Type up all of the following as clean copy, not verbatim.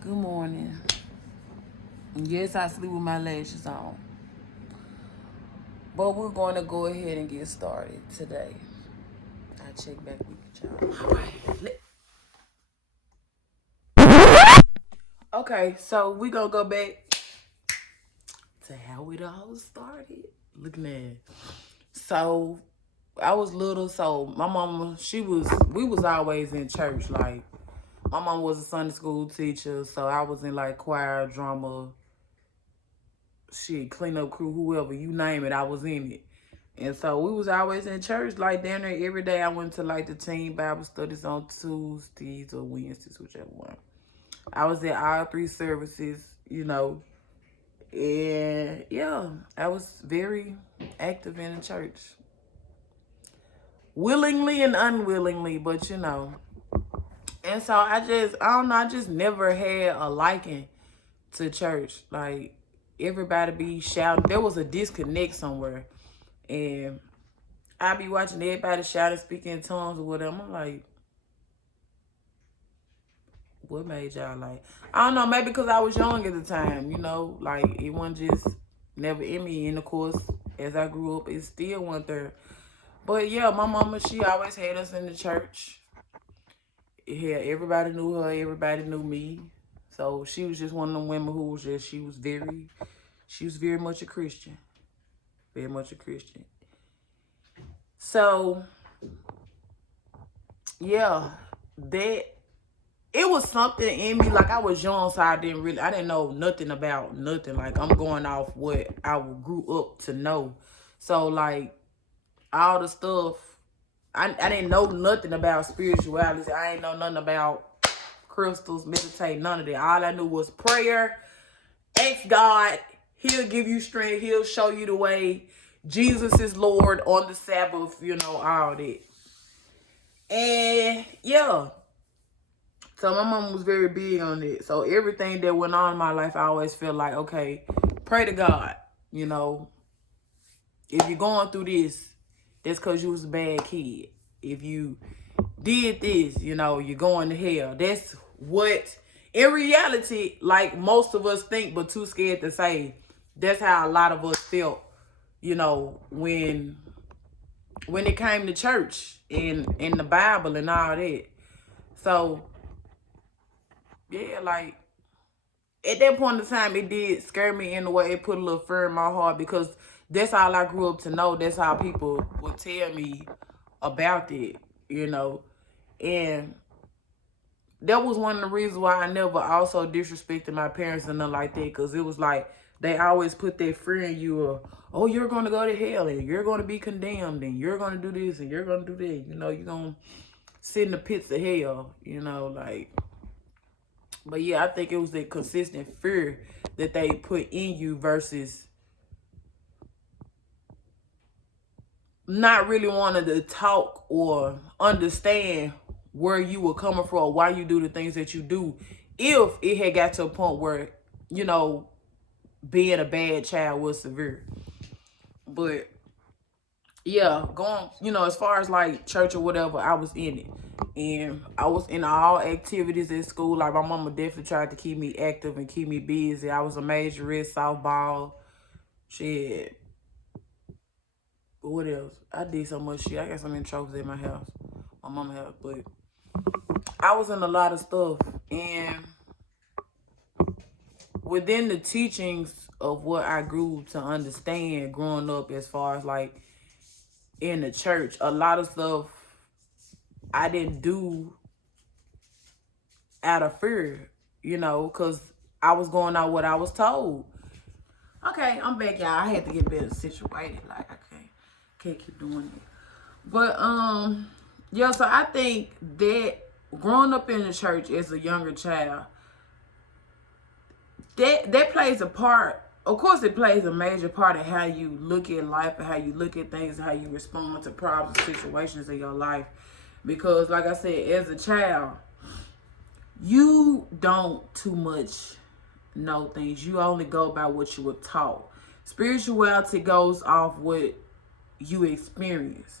Good morning. Yes, I sleep with my lashes on. But we're going to go ahead and get started today. I check back with y'all. All right. Okay, so we're going to go back to how it all started. Looking at it. So, I was little, so my mama, we was always in church. Like, my mom was a Sunday school teacher, so I was in like choir, drama, cleanup crew, whoever, you name it, I was in it. And so we was always in church, like down there every day. I went to like the teen Bible studies on Tuesdays or Wednesdays, whichever one. I was at all three services. And yeah, I was very active in the church. Willingly and unwillingly, but. And so I don't know, I just never had a liking to church. Like, everybody be shouting. There was a disconnect somewhere. And I be watching everybody shout and speak in tongues or whatever. I'm like, what made y'all like? I don't know, maybe because I was young at the time, like it wasn't just never in me. And of course, as I grew up, it still wasn't there. But yeah, my mama, she always had us in the church. Yeah, everybody knew her, everybody knew me. So she was just one of them women who was just, she was very much a Christian. Very much a Christian. So, yeah, that it was something in me. Like, I was young, so I didn't know nothing about nothing. Like, I'm going off what I grew up to know. So, like, all the stuff, I didn't know nothing about spirituality. I ain't know nothing about crystals, meditate, none of that. All I knew was prayer, ask God, he'll give you strength, he'll show you the way. Jesus is Lord on the Sabbath, all that. And yeah. So my mom was very big on it. So everything that went on in my life, I always feel like, okay, pray to God. If you're going through this, that's because you was a bad kid. If you did this, you're going to hell. That's what, in reality, like most of us think, but too scared to say. That's how a lot of us felt, when it came to church and the Bible and all that. So, yeah, like, at that point in time, it did scare me in a way. It put a little fear in my heart because that's all I grew up to know. That's how people would tell me about it. And that was one of the reasons why I never also disrespected my parents and nothing like that, because it was like they always put that fear in you of, oh, you're going to go to hell and you're going to be condemned and you're going to do this and you're going to do that. You're going to sit in the pits of hell, like. But yeah, I think it was the consistent fear that they put in you versus not really wanting to talk or understand where you were coming from or why you do the things that you do. If it had got to a point where, being a bad child was severe. But yeah, going, as far as like church or whatever, I was in it. And I was in all activities at school. Like, my mama definitely tried to keep me active and keep me busy. I was a majorette, softball, shit. But what else? I did so much shit. I got so many trophies at my house, my mama's house. But I was in a lot of stuff. And within the teachings of what I grew to understand growing up, as far as like in the church, a lot of stuff I didn't do out of fear, because I was going out what I was told. Okay, I'm back, y'all. I had to get better situated. Like, I can't keep doing it. But yeah, so I think that growing up in the church as a younger child, that plays a part. Of course, it plays a major part in how you look at life and how you look at things and how you respond to problems and situations in your life. Because, like I said, as a child, you don't too much know things. You only go by what you were taught. Spirituality goes off what you experience.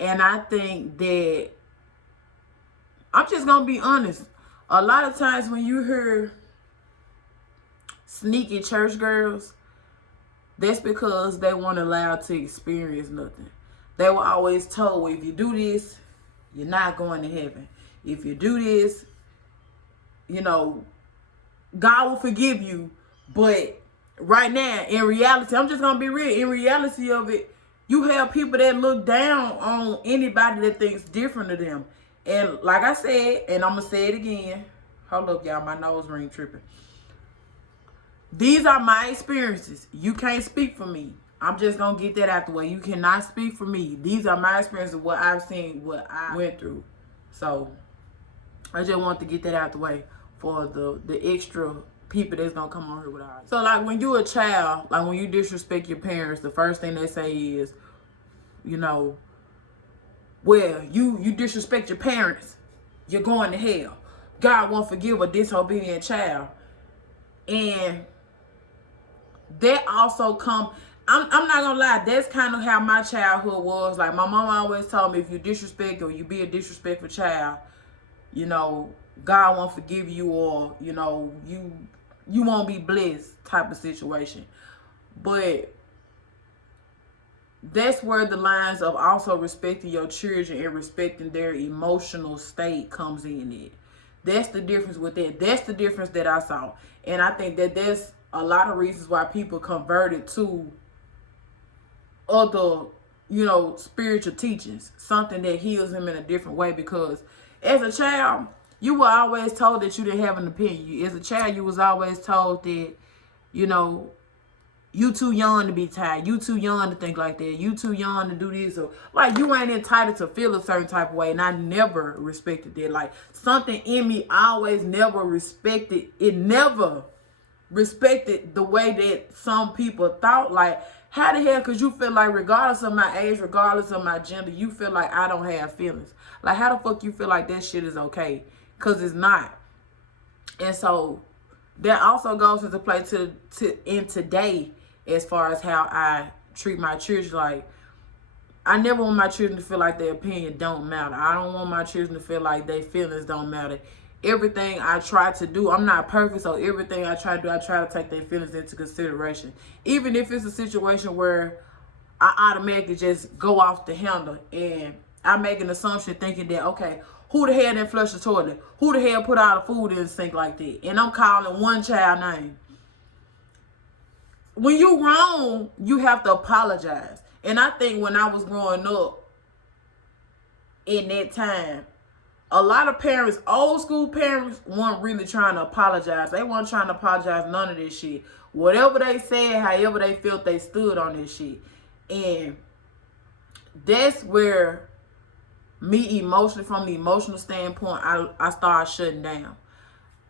And I think that, I'm just going to be honest, A lot of times when you hear sneaky church girls, that's because they weren't allowed to experience nothing. They were always told, well, if you do this, you're not going to heaven. If you do this, you know, God will forgive you. But right now, in reality, I'm just going to be real. In reality of it, you have people that look down on anybody that thinks different of them. And like I said, and I'm going to say it again. Hold up, y'all. My nose ring tripping. These are my experiences. You can't speak for me. I'm just going to get that out the way. You cannot speak for me. These are my experiences, what I've seen, what I went through. So, I just want to get that out the way for the extra people that's going to come on here with us. So, like, when you're a child, like, when you disrespect your parents, the first thing they say is, you know, well, you disrespect your parents, you're going to hell. God won't forgive a disobedient child. And that also come, I'm not gonna lie, that's kind of how my childhood was. Like, my mom always told me, if you disrespect or you be a disrespectful child, you know, God won't forgive you, or, you know, you won't be blessed type of situation. But that's where the lines of also respecting your children and respecting their emotional state comes in it. That's the difference with that. That's the difference that I saw. And I think that there's a lot of reasons why people converted to other, you know, spiritual teachings. Something that heals them in a different way. Because as a child, you were always told that you didn't have an opinion. As a child, you was always told that, you know, you too young to be tired. You too young to think like that. You too young to do this. Or, like, you ain't entitled to feel a certain type of way. And I never respected that. Like, something in me always never respected. It never respected the way that some people thought. Like, how the hell could you feel like, regardless of my age, regardless of my gender, you feel like I don't have feelings? Like, how the fuck you feel like that shit is okay? Because it's not. And so that also goes into play in today, as far as how I treat my children. Like, I never want my children to feel like their opinion don't matter. I don't want my children to feel like their feelings don't matter. Everything I try to do, I'm not perfect, so everything I try to do, I try to take their feelings into consideration. Even if it's a situation where I automatically just go off the handle and I make an assumption thinking that, okay, who the hell didn't flush the toilet? Who the hell put all the food in the sink like that? And I'm calling one child name. When you wrong, you have to apologize. And I think when I was growing up in that time, a lot of parents, old school parents, weren't really trying to apologize. They weren't trying to apologize none of this shit. Whatever they said, however they felt, they stood on this shit. And that's where me emotionally, from the emotional standpoint, I started shutting down.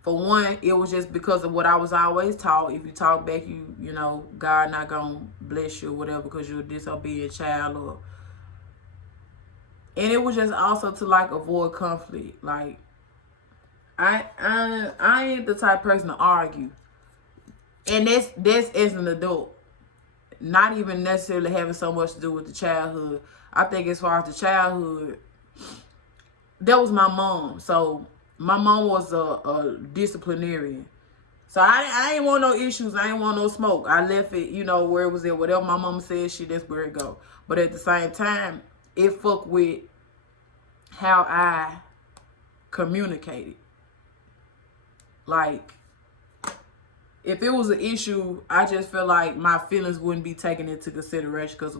For one, it was just because of what I was always taught. If you talk back, you know, God not gonna bless you or whatever because you're a disobedient child. And it was just also to, like, avoid conflict. Like, I ain't the type of person to argue. And that's as an adult. Not even necessarily having so much to do with the childhood. I think as far as the childhood, that was my mom. So my mom was a disciplinarian. So I ain't want no issues. I ain't want no smoke. I left it, you know, where it was at. Whatever my mama said, that's where it go. But at the same time, it fucked with how I communicated. Like, if it was an issue, I just felt like my feelings wouldn't be taken into consideration. Because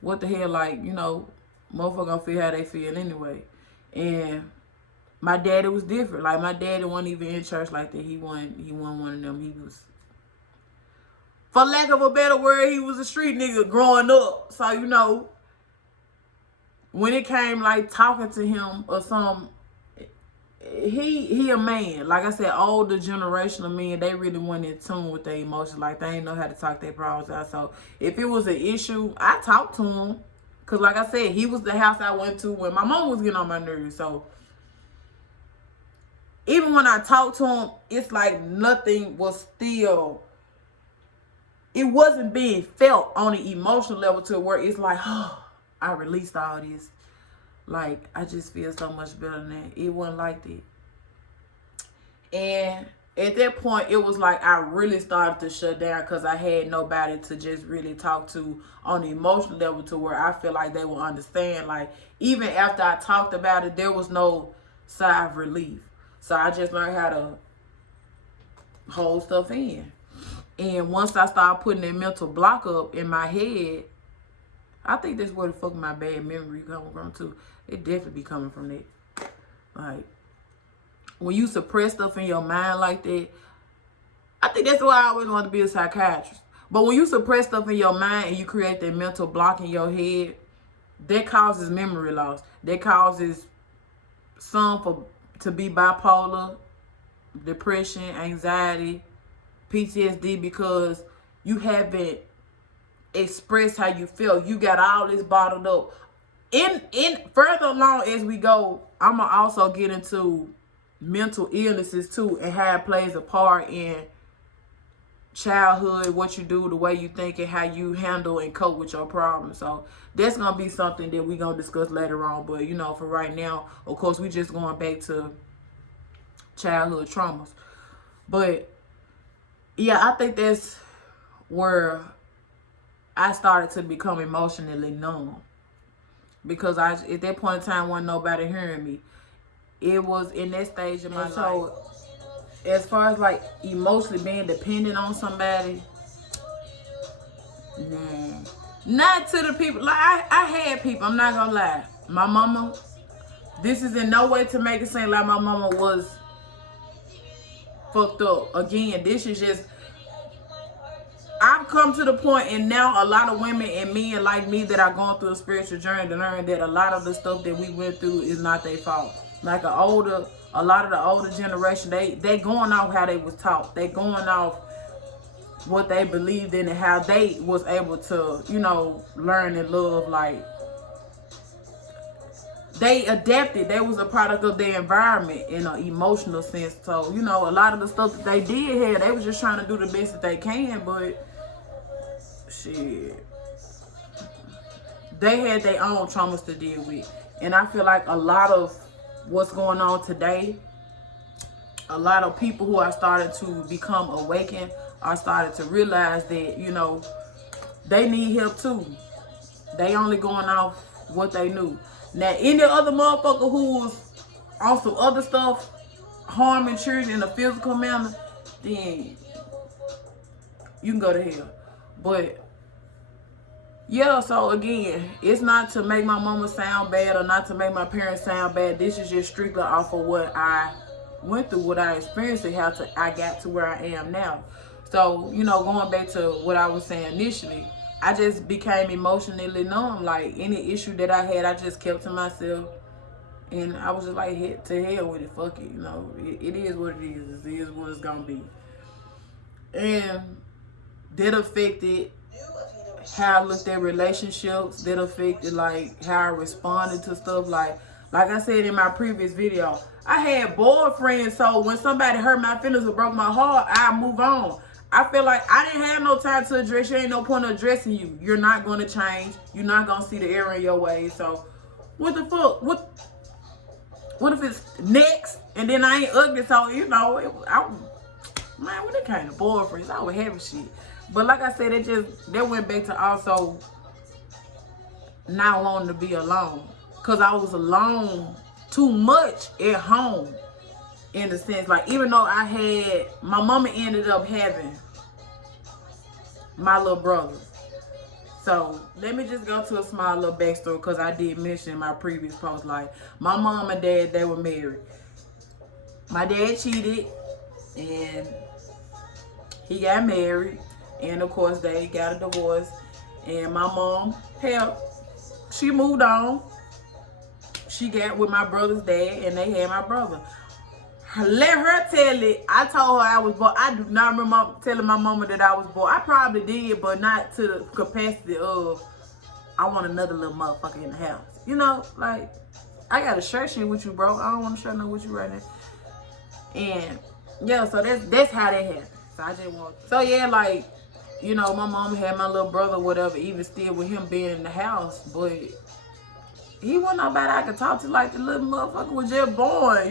what the hell, like, you know, motherfucker gonna feel how they feel anyway. And my daddy was different. Like, my daddy wasn't even in church like that. He wasn't one of them. He was, for lack of a better word, he was a street nigga growing up. So, you know, when it came, like, talking to him or something, he a man. Like I said, older generation of men, they really weren't in tune with their emotions. Like, they ain't know how to talk their problems out. So if it was an issue, I talked to him. Because like I said, he was the house I went to when my mom was getting on my nerves. So even when I talked to him, it's like nothing was still, it wasn't being felt on the emotional level to where it's like, oh, I released all this. Like, I just feel so much better than that. It wasn't like that. And at that point, it was like I really started to shut down because I had nobody to just really talk to on the emotional level to where I feel like they will understand. Like, even after I talked about it, there was no sigh of relief. So I just learned how to hold stuff in. And once I started putting that mental block up in my head, I think that's where the fuck my bad memory coming from too. It definitely be coming from that. Like, when you suppress stuff in your mind like that, I think that's why I always wanted to be a psychiatrist. But when you suppress stuff in your mind and you create that mental block in your head, that causes memory loss. That causes some to be bipolar, depression, anxiety, PTSD, because you haven't expressed how you feel. You got all this bottled up. In further along as we go, I'm gonna also get into mental illnesses too, and how it plays a part in childhood, what you do, the way you think, and how you handle and cope with your problems. So that's gonna be something that we're gonna discuss later on. But for right now, of course, we just going back to childhood traumas. But yeah, I think that's where I started to become emotionally numb, because at that point in time wasn't nobody hearing me. It was in that stage of my life. So as far as like emotionally being dependent on somebody, not to the people. Like, I had people, I'm not gonna lie. My mama, this is in no way to make it seem like my mama was fucked up. Again, this is just, I've come to the point, and now a lot of women and men like me that are going through a spiritual journey to learn that a lot of the stuff that we went through is not their fault. Like a lot of the older generation, they going off how they was taught. They going off what they believed in and how they was able to, learn and love. Like, they adapted. They was a product of their environment in an emotional sense. So, a lot of the stuff that they did here, they was just trying to do the best that they can, but shit, they had their own traumas to deal with. And I feel like a lot of what's going on today, a lot of people who are starting to become awakened are starting to realize that, they need help too. They only going off what they knew. Now, any other motherfucker who was on some other stuff, harming children in a physical manner, then you can go to hell. But yeah, so again, it's not to make my mama sound bad or not to make my parents sound bad. This is just strictly off of what I went through, what I experienced, and how I got to where I am now. So, going back to what I was saying initially, I just became emotionally numb. Like, any issue that I had, I just kept to myself. And I was just like, to hell with it, fuck it. It is what it is. It is what it's gonna be. And that affected how I looked at relationships. That affected like how I responded to stuff. Like I said in my previous video, I had boyfriends, so when somebody hurt my feelings or broke my heart, I move on. I feel like I didn't have no time to address you. Ain't no point of addressing you. You're not going to change. You're not going to see the error in your ways. So what the fuck? What if it's next and then I ain't ugly? So, man, when it came to boyfriends, I was having shit. But like I said, that went back to also not wanting to be alone. Because I was alone too much at home. In a sense, like, even though my mama ended up having my little brother. So let me just go to a small little backstory, because I did mention in my previous post, like, my mom and dad, they were married. My dad cheated and he got married, and of course they got a divorce, and my mom she moved on. She got with my brother's dad, and they had my brother. Let her tell it. I told her I was bored. I do not remember telling my mama that I was bored. I probably did, but not to the capacity of I want another little motherfucker in the house. Like, I gotta share shit with you, bro. I don't want to share no with you right now. And yeah, so that's how that happened. So I just want. So yeah, like, my mom had my little brother, whatever. Even still with him being in the house, but he wasn't nobody I could talk to. Like, the little motherfucker was just born,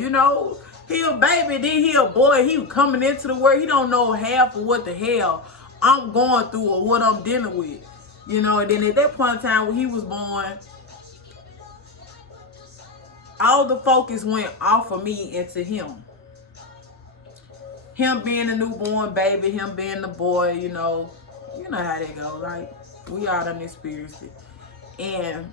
He a baby, then he a boy. He coming into the world. He don't know half of what the hell I'm going through or what I'm dealing with. You know, and then at that point in time when he was born, all the focus went off of me into him. Him being a newborn baby, him being the boy, you know how that goes. Like, we all done experienced it. And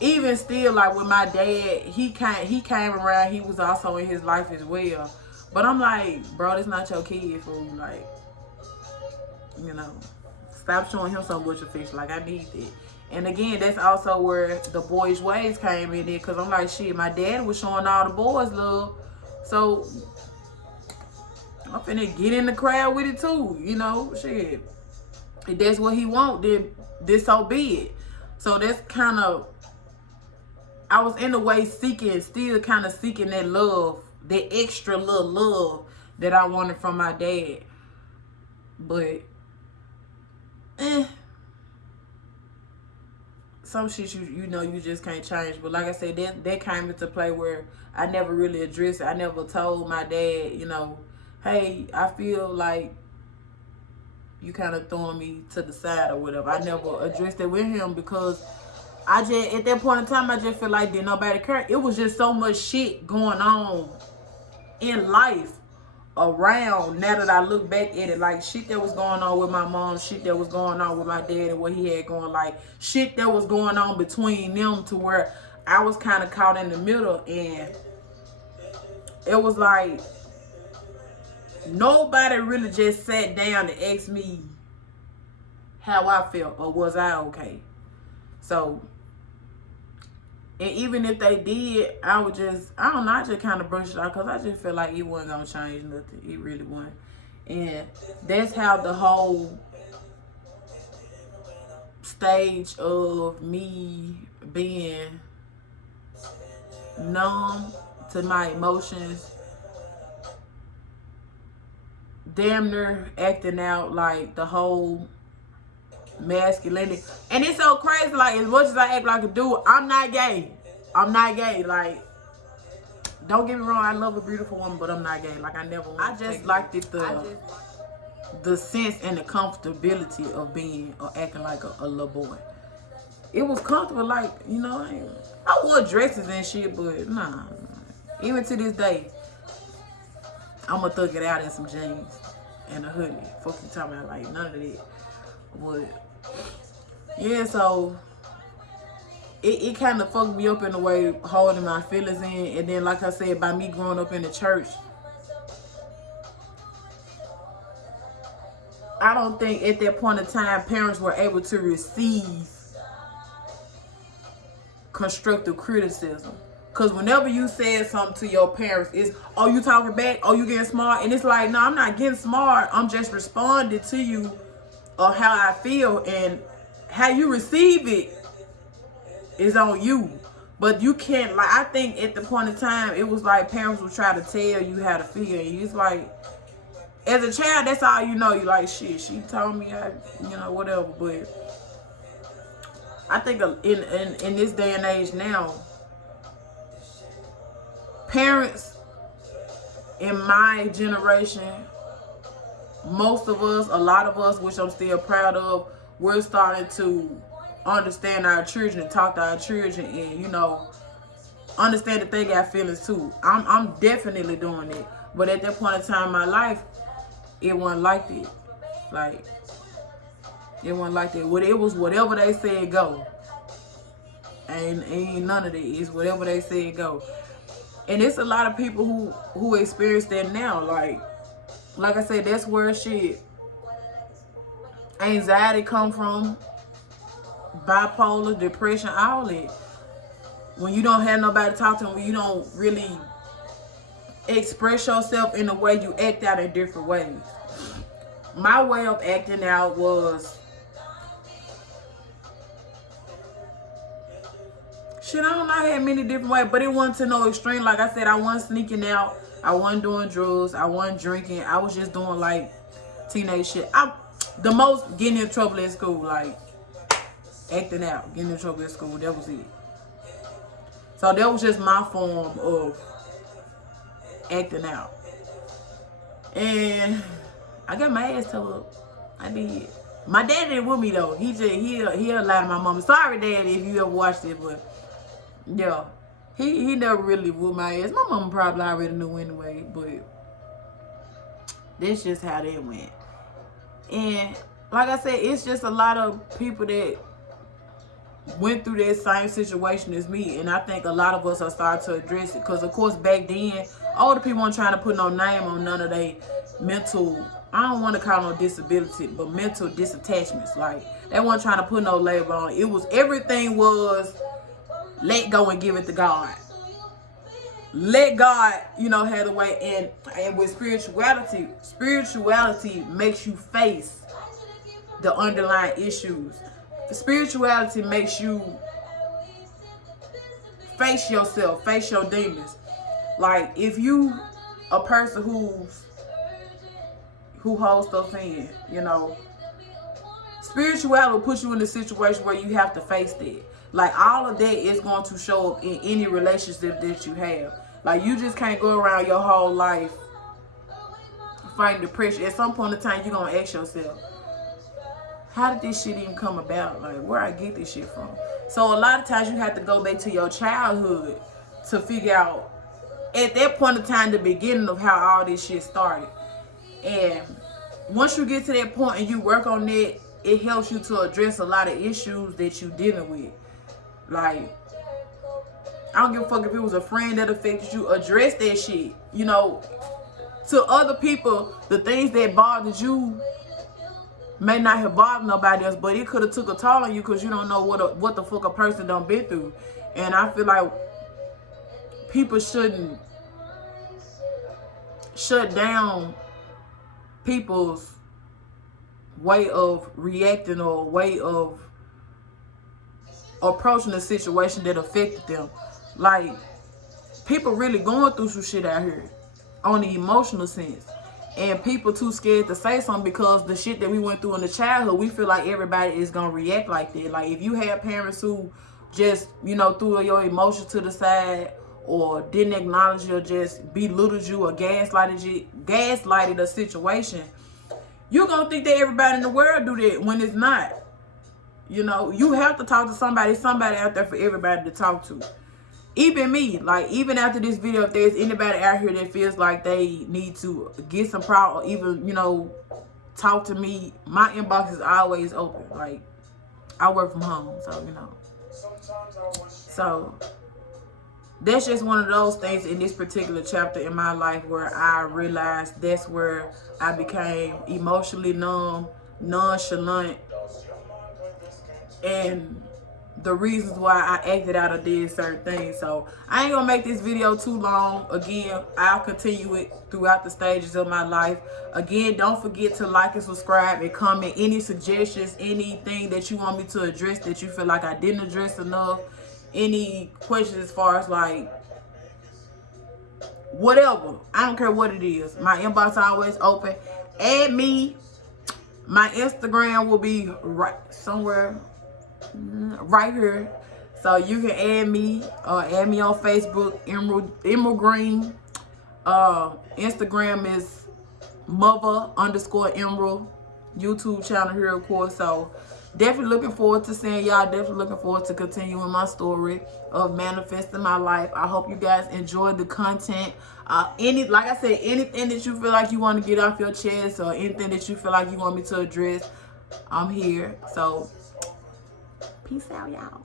even still, like with my dad, he came around, he was also in his life as well. But I'm like, bro, this not your kid, fool. Like, stop showing him so much affection. Like, I need that. And again, that's also where the boyish ways came in there. Because I'm like, shit, my dad was showing all the boys love. So, I'm finna get in the crowd with it too. Shit. If that's what he want, then this so be it. So, that's kind of, I was in a way still kind of seeking that love. That extra little love that I wanted from my dad. But, some shit you just can't change. But like I said, that came into play where I never really addressed it. I never told my dad, hey, I feel like you kind of throwing me to the side or whatever. I never addressed it with him because at that point in time, I just feel like didn't nobody care. It was just so much shit going on in life around. Now that I look back at it, like shit that was going on with my mom, shit that was going on with my dad and what he had going, like shit that was going on between them, to where I was kind of caught in the middle. And it was like nobody really just sat down to ask me how I felt or was I okay. So, and even if they did, I just kind of brushed it out because I just feel like it wasn't going to change nothing. It really wasn't. And that's how the whole stage of me being numb to my emotions, damn near acting out like the whole masculinity. And it's so crazy, like as much as I act like a dude, I'm not gay. Like, don't get me wrong, I love a beautiful woman, but I'm not gay. Like, I never I just liked it, the sense and the comfortability of being or acting like a little boy. It was comfortable, like, I wore dresses and shit, but nah. Even to this day, I'ma thug it out in some jeans and a hoodie. Fuck you talking about, like, none of that. But yeah, so it kind of fucked me up in a way, holding my feelings in. And then, like I said, by me growing up in the church, I don't think at that point in time parents were able to receive constructive criticism. Because whenever you said something to your parents, it's, oh, you talking back? Oh, you getting smart? And it's like, no, I'm not getting smart. I'm just responding to you or how I feel, and how you receive it is on you. But you can't, like, I think at the point in time, it was like parents would try to tell you how to feel. And it's like, as a child, that's all you know. You like, shit, she told me, whatever. But I think in this day and age now, parents in my generation, most of us, a lot of us, which I'm still proud of, we're starting to understand our children and talk to our children and, understand that they got feelings too. I'm definitely doing it. But at that point in time in my life, it wasn't like that. Like, it wasn't like that. It was whatever they said go. And ain't none of that. It's whatever they said go. And it's a lot of people who experience that now. Like I said, that's where shit, anxiety come from, bipolar, depression, all that. When you don't have nobody to talk to, when you don't really express yourself in the way, you act out in different ways. My way of acting out was, shit, I don't know, I had many different ways, but it wasn't to no extreme. Like I said, I wasn't sneaking out. I wasn't doing drugs. I wasn't drinking. I was just doing, like, teenage shit. The most getting in trouble at school, like, acting out, getting in trouble at school. That was it. So that was just my form of acting out. And I got my ass tore up. I did. My dad didn't with me though. He'll lie to my mama. Sorry, Dad, if you ever watched it, but yeah, he never really whooped my ass. My mama probably already knew anyway, but that's just how that went. And like I said, it's just a lot of people that went through that same situation as me, and I think a lot of us are starting to address it, because of course back then older people weren't trying to put no name on none of they mental, I don't want to call no disability, but mental disattachments. Like, they weren't trying to put no label on it. It was, everything was let go and give it to God. Let God, you know, have the way. And with spirituality makes you face the underlying issues. Spirituality makes you face yourself, face your demons. Like, if you a person who holds stuff in, you know, spirituality will put you in a situation where you have to face that. Like, all of that is going to show up in any relationship that you have. Like, you just can't go around your whole life fighting depression. At some point in time, you're going to ask yourself, how did this shit even come about? Like, where I get this shit from? So a lot of times you have to go back to your childhood to figure out, at that point in time, the beginning of how all this shit started. And once you get to that point and you work on that, it helps you to address a lot of issues that you're dealing with. Like, I don't give a fuck if it was a friend that affected you. Address that shit. You know, to other people, the things that bothered you may not have bothered nobody else, but it could have took a toll on you, because you don't know what the fuck a person done been through. And I feel like people shouldn't shut down people's way of reacting or way of approaching a situation that affected them. Like, people really going through some shit out here on the emotional sense, and people too scared to say something, because the shit that we went through in the childhood, we feel like everybody is gonna react like that. Like, if you have parents who just, you know, threw your emotions to the side, or didn't acknowledge you, or just belittled you, or gaslighted a situation, you're gonna think that everybody in the world do that, when it's not. You know, you have to talk to somebody out there for everybody to talk to. Even me, like, even after this video, if there's anybody out here that feels like they need to get some problem, or even, you know, talk to me, my inbox is always open. Like, I work from home, so, you know. So, that's just one of those things in this particular chapter in my life where I realized that's where I became emotionally numb, nonchalant, and the reasons why I acted out or did certain things. So I ain't gonna make this video too long. Again, I'll continue it throughout the stages of my life. Again, don't forget to like and subscribe and comment any suggestions, anything that you want me to address that you feel like I didn't address enough, any questions as far as like whatever. I don't care what it is. My inbox is always open. Add me. My Instagram will be right somewhere right here, so you can add me on Facebook, Emerald Green. Instagram is mother_Emerald. YouTube channel here, of course. So definitely looking forward to seeing y'all. Definitely looking forward to continuing my story of manifesting my life. I hope you guys enjoyed the content. Like I said, anything that you feel like you want to get off your chest, or anything that you feel like you want me to address, I'm here. So peace out, y'all.